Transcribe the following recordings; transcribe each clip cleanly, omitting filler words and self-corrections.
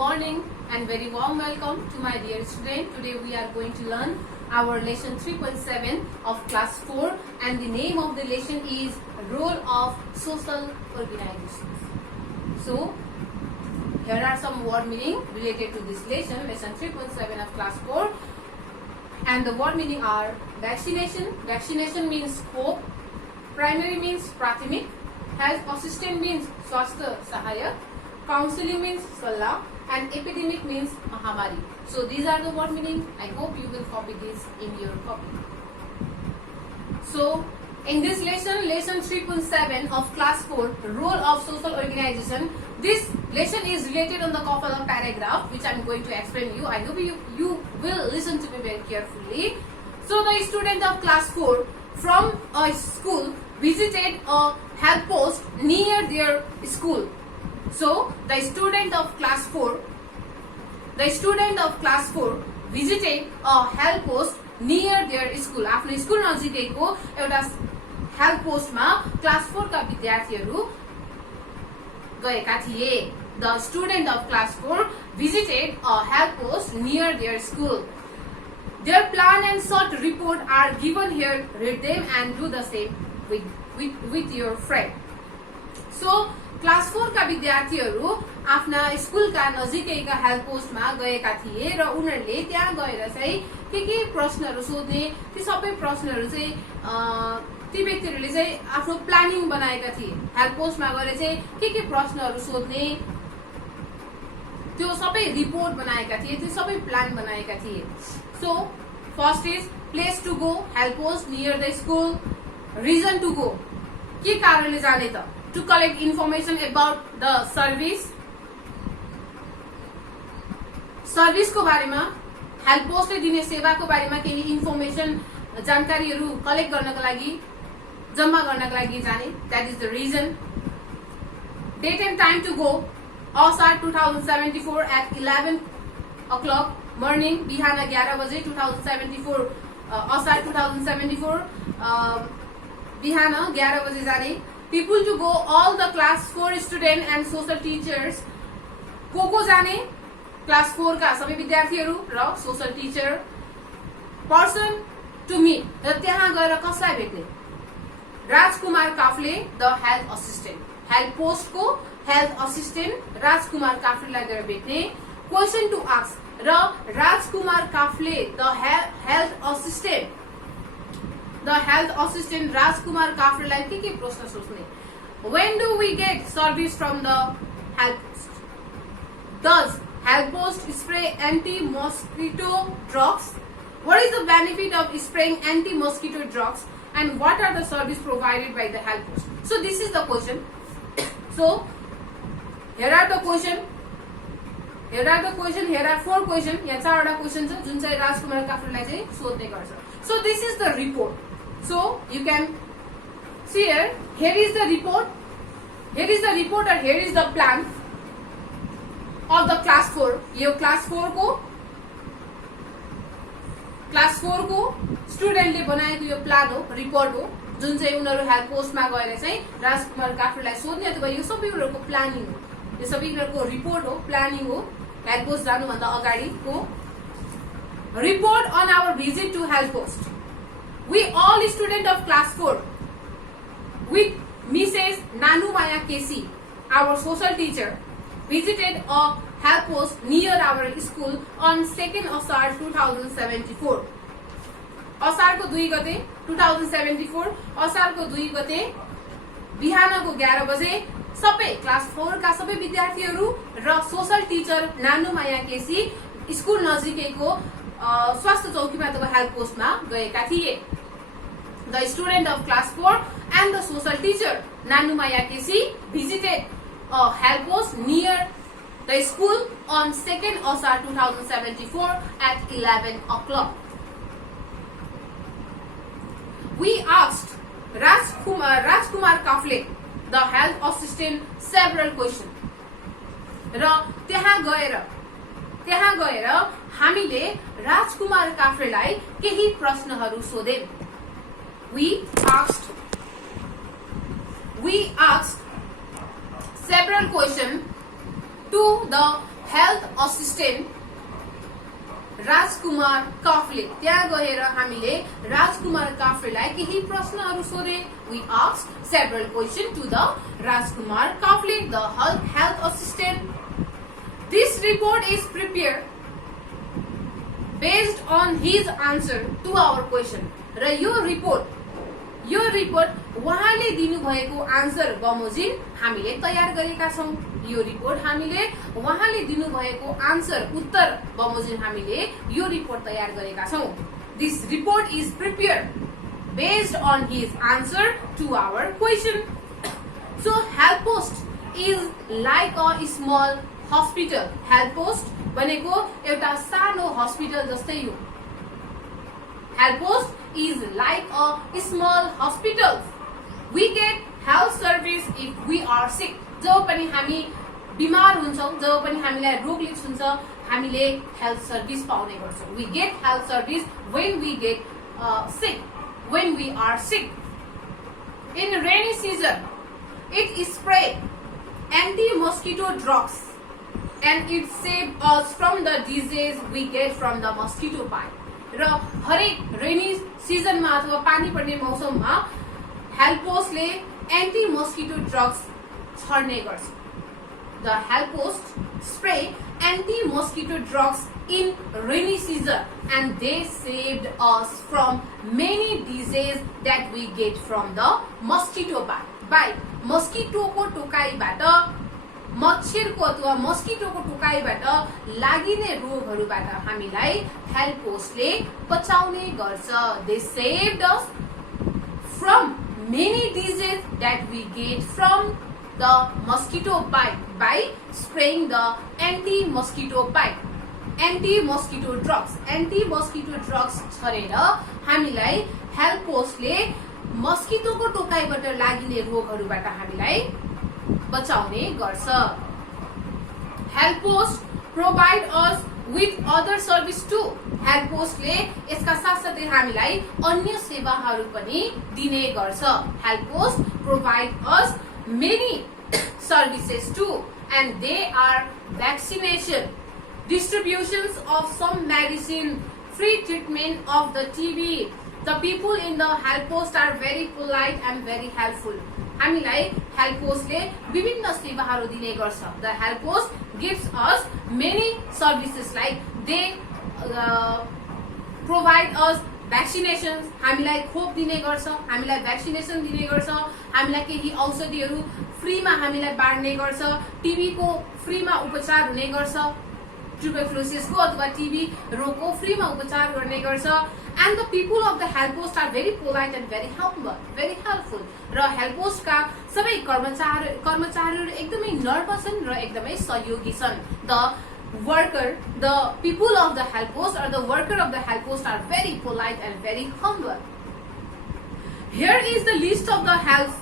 morning and very warm welcome to my dear student. Today we are going to learn our lesson 3.7 of class 4 and the name of the lesson is Role of Social Organizations. So here are some word meaning related to this lesson 3.7 of class 4, and the word meaning are vaccination. Vaccination means hope. Primary means प्राथमिक. Health assistant means स्वास्थ्य सहायक. Counseling means सल्लाह, and epidemic means महामारी. So these are the word meaning. I hope you will copy this in your copy. So in this lesson 3.7 of class 4, role of social organization. This lesson is related on the couple of paragraph which I am going to explain you. I hope you will listen to me very carefully. So the student of class 4 from a school visited a help post near their school. So the student of class 4 visited a help post near their school. आफ्नो school नजिकैको एउटा help पोस्टमा class 4 का विद्यार्थीहरू गएका थिए. The student of class 4 visited a help post near their school. Their plan and short report are given here. Read them and do the same with your friend. So class 4 का विद्यार्थीहरू आफ्ना स्कुलका नजिकैका help पोस्टमा गएका थिए र उनीहरूले त्यहाँ गएर चाहिँ के प्रश्नहरू सोध्ने, ती सबै प्रश्नहरू चाहिँ ती व्यक्तिहरूले चाहिँ आफ्नो प्लानिङ बनाएका थिए. हेल्प पोस्टमा गएर चाहिँ के प्रश्नहरू सोध्ने त्यो सबै रिपोर्ट बनाएका थिए, त्यो सबै प्लान बनाएका थिए. So first is place to go, help post near the school. Reason to go, के कारणले जाने त? To collect information about the सर्भिसको बारेमा, हेल्प पोस्टले दिने सेवाको बारेमा केही इन्फर्मेसन जानकारीहरू कलेक्ट गर्नको लागि, जम्मा गर्नको लागि जाने. That is the reason. Date and time to go, असार 2074 at 11 o'clock morning. बिहान 11 बजे 2074 असार 2074 बिहान 11 बजे जाने. People to go, all the class 4 student and social teachers. को जाने? क्लास 4 का सबै विद्यार्थीहरू र social teacher. Person to meet, र त्यहाँ गएर कसलाई भेट्ने? Rajkumar Kafle, the health assistant. Help पोस्टको हेल्थ असिस्टेन्ट राजकुमार काफ्लेलाई गएर भेट्ने. क्वेसन टु आस्क, र Rajkumar Kafle the health assistant Rajkumar काफ्लेलाई के प्रश्न सोध्ने? When do we get service from the help post? Does help post spray anti-mosquito drugs? What is the benefit of spraying anti-mosquito drugs? And what are the service provided by the help post? So this is the question. So here are the question. Here are 4 question. यहाँ 4 वटा question छ जुन चाहिँ राजकुमार काफ्लेलाई चाहिँ सोध्ने गर्छ. So this is the report. So you can see here. Here is the report. Here is the report or here is the plan of the class 4. यो class 4 को स्टुडेन्टले बनाएको यो प्लान हो, रिपोर्ट हो, जुन चाहिँ उनीहरू हेल्प पोस्टमा गएर चाहिँ राजकुमार काफ्लेलाई सोध्ने अथवा यो सबै उनीहरूको प्लानिङ हो. यो सबै उनीहरूको रिपोर्ट हो, प्लानिङ हो, हेल्प पोस्ट जानुभन्दा अगाडिको. Report on our visit to help post. We all student of class 4 with Mrs. Nanumaya Kesi, our social teacher, visited a help post near our school on 2nd Asar 2074. Asar को 2 गते 2074 Asar को 2 गते बिहानको 11 बजे सबै class 4 का सबै विद्यार्थीहरू र सोशल टीचर नानुमाया केसी स्कुल नजिकैको स्वास्थ्य चौकीमा अथवा हेल्प पोस्टमा गएका थिए. The student of class 4 and the social teacher Nanumaya Kesi visited a help post near the school on 2nd Asar 2074 at 11 o'clock. We asked Rajkumar Kafle, the health assistant, several questions. र त्यहाँ गएर हामीले राजकुमार काफ्लेलाई केही प्रश्नहरू सोधे. We asked several questions to the health assistant Rajkumar Kafle, त्यहाँ गएर हामीले राजकुमार काफलेलाई केही प्रश्नहरू सोधे। We asked several questions to the Rajkumar Kafle, the health assistant. This report is prepared based on his answer to our question. र यो रिपोर्ट उहाँले दिनुभएको आन्सर बमोजिम हामीले तयार गरेका छौं। यो रिपोर्ट हामीले उहाँले दिनुभएको आन्सर उत्तर बमोजिम हामीले यो रिपोर्ट तयार गरेका छौं। This report is prepared based on his answer to our question. So health post is like a small hospital. Health post भनेको एउटा सानो हस्पिटल जस्तै हो। Health post is like a small hospital. We get health service if we are sick. जब पनि हामी बिमार हुन्छौं, जब पनि हामीलाई रोगले छुन्छ, हामीले हेल्थ सर्भिस पाउने गर्छौं। We get health service when we get sick, when we are sick. In rainy season, it spray anti-mosquito drugs and it saves us from the disease we get from the mosquito bite. र हरेक rainy सिजनमा अथवा पानी पर्ने मौसममा health पोस्टले anti mosquito drugs छर्ने गर्छ। The health post spray anti mosquito drugs in rainy season and they saved us from many disease that we get from the mosquito bite. मस्किटोको टोकाइबाट, मच्छरको अथवा मस्किटोको टोकाइबाट लागिने रोगहरूबाट हामीलाई हेल्थ पोस्टले बचाउने गर्छ। They saved us from many disease that we get from the mosquito bite by spraying the anti mosquito bite, anti mosquito drugs छरेर हामीलाई हेल्थ पोस्टले मस्किटोको टोकाइबाट लागिने रोगहरूबाट हामीलाई बचाउने गर्छ। Health post provide us with other service too. Health पोस्टले यसका साथसाथै हामीलाई अन्य सेवाहरू पनि दिने गर्छ। Health post provide us many services too and they are vaccination, distributions of some medicine, free treatment of the TB. The people in the health post are very polite and very helpful. हामीलाई health पोस्टले विभिन्न सेवाहरू दिने गर्छ। The health post gives us many services like they provide us vaccinations, हामीलाई खोप दिने गर्छ, हामीलाई भ्याक्सिनेसन दिने गर्छ, हामीलाई केही औषधिहरू फ्रीमा हामीलाई बाँड्ने गर्छ, टिबीको फ्रीमा उपचार हुने गर्छ, ट्युबरक्युलोसिसको अथवा टिबी रोगको फ्रीमा उपचार गर्ने गर्छ। And the people of the health post are very polite and very helpful. र हेल्थ पोस्टका सबै कर्मचारीहरू एकदमै नर्म छन् र एकदमै सहयोगी छन्। The people of the health post or the worker of the health post are very polite and very humble. Here is the list of the health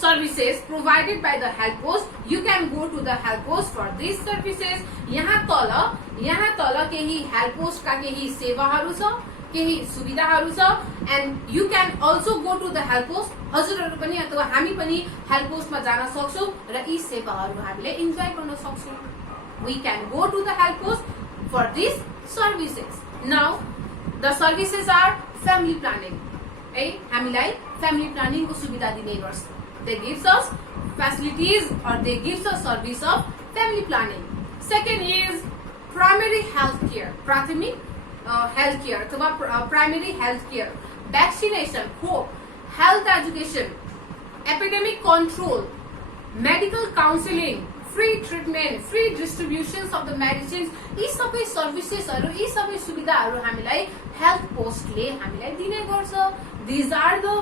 services provided by the health post. You can go to the health post for these services. यहाँ तल केही health post का केही सेवाहरू छ, केही सुविधाहरू छ। And you can also go to the health post. हजुरहरू पनि अथवा हामी पनि हेल्थ पोस्टमा जान सक्छौं र यी सेवाहरू हामीले इन्जोय गर्न सक्छौं। We can go to the health post for these services. Now, the services are family planning. है, हामीलाई family planning को सुविधा दिने गर्छ। They gives us facilities or they gives us service of family planning. Second is primary health care. प्राथमिक health care अथवा primary health care, vaccination, hope, health education, epidemic control, medical counseling, free treatment, free distributions of the medicines. यी सबै सर्भिसेसहरू, यी सबै सुविधाहरू हामीलाई health पोस्टले हामीलाई दिने गर्छ। These are the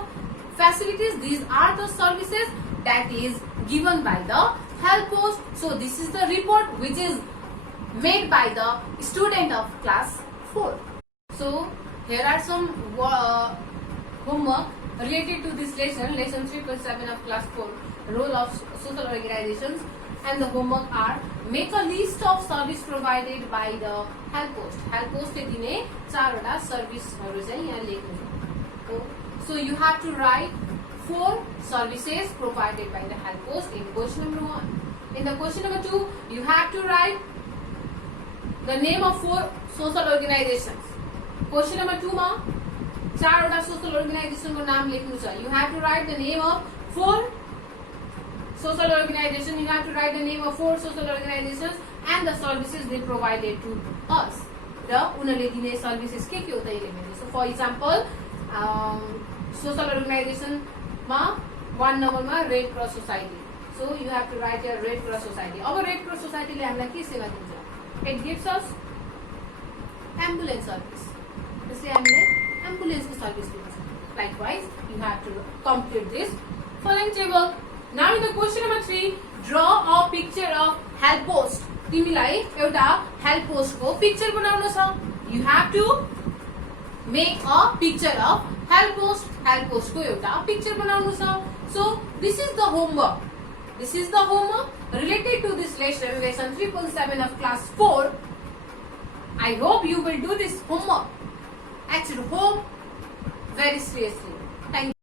facilities, these are the services that is given by the health post. So this is the report which is made by the student of class 4. So here are some homework related to this lesson 3.7 of class 4, role of social organizations. And the homework are make a list of service provided by the health post. Health post ले दिने 4वटा सर्भिसहरू चाहिँ यहाँ लेख्नु छ। So you have to write 4 services provided by the health post in question number 1. In the question number 2, you have to write the name of 4 social organisations. Question number 2 मा 4 वटा social organisation को नाम लेख्नु छ. You have to write the name of 4 social organization. You have to write the name of 4 social organizations and the services they provided to us. र उनीहरूले दिने services के हो त हेर्ने. सो फर इक्जाम्पल सोशल अर्गनाइजेसनमा 1 नम्बरमा red cross society. So you have to write your red cross society. अब रेड क्रस सोसाइटीले हामीलाई के सेवा दिन्छ? It gives us ambulance service. त्यसले हामीले एम्बुलेन्सको सर्भिस दिन्छ. Likewise you have to complete this following table. Now in the question number 3, draw a picture of help post. तिमीलाई एउटा help post को picture बनाउनु छ. You have to make a picture of help post. Help post को एउटा picture बनाउनु छ. So this is the homework. This is the homework related to this lesson 3.7 of class 4. I hope you will do this homework at your home very seriously. Thank you.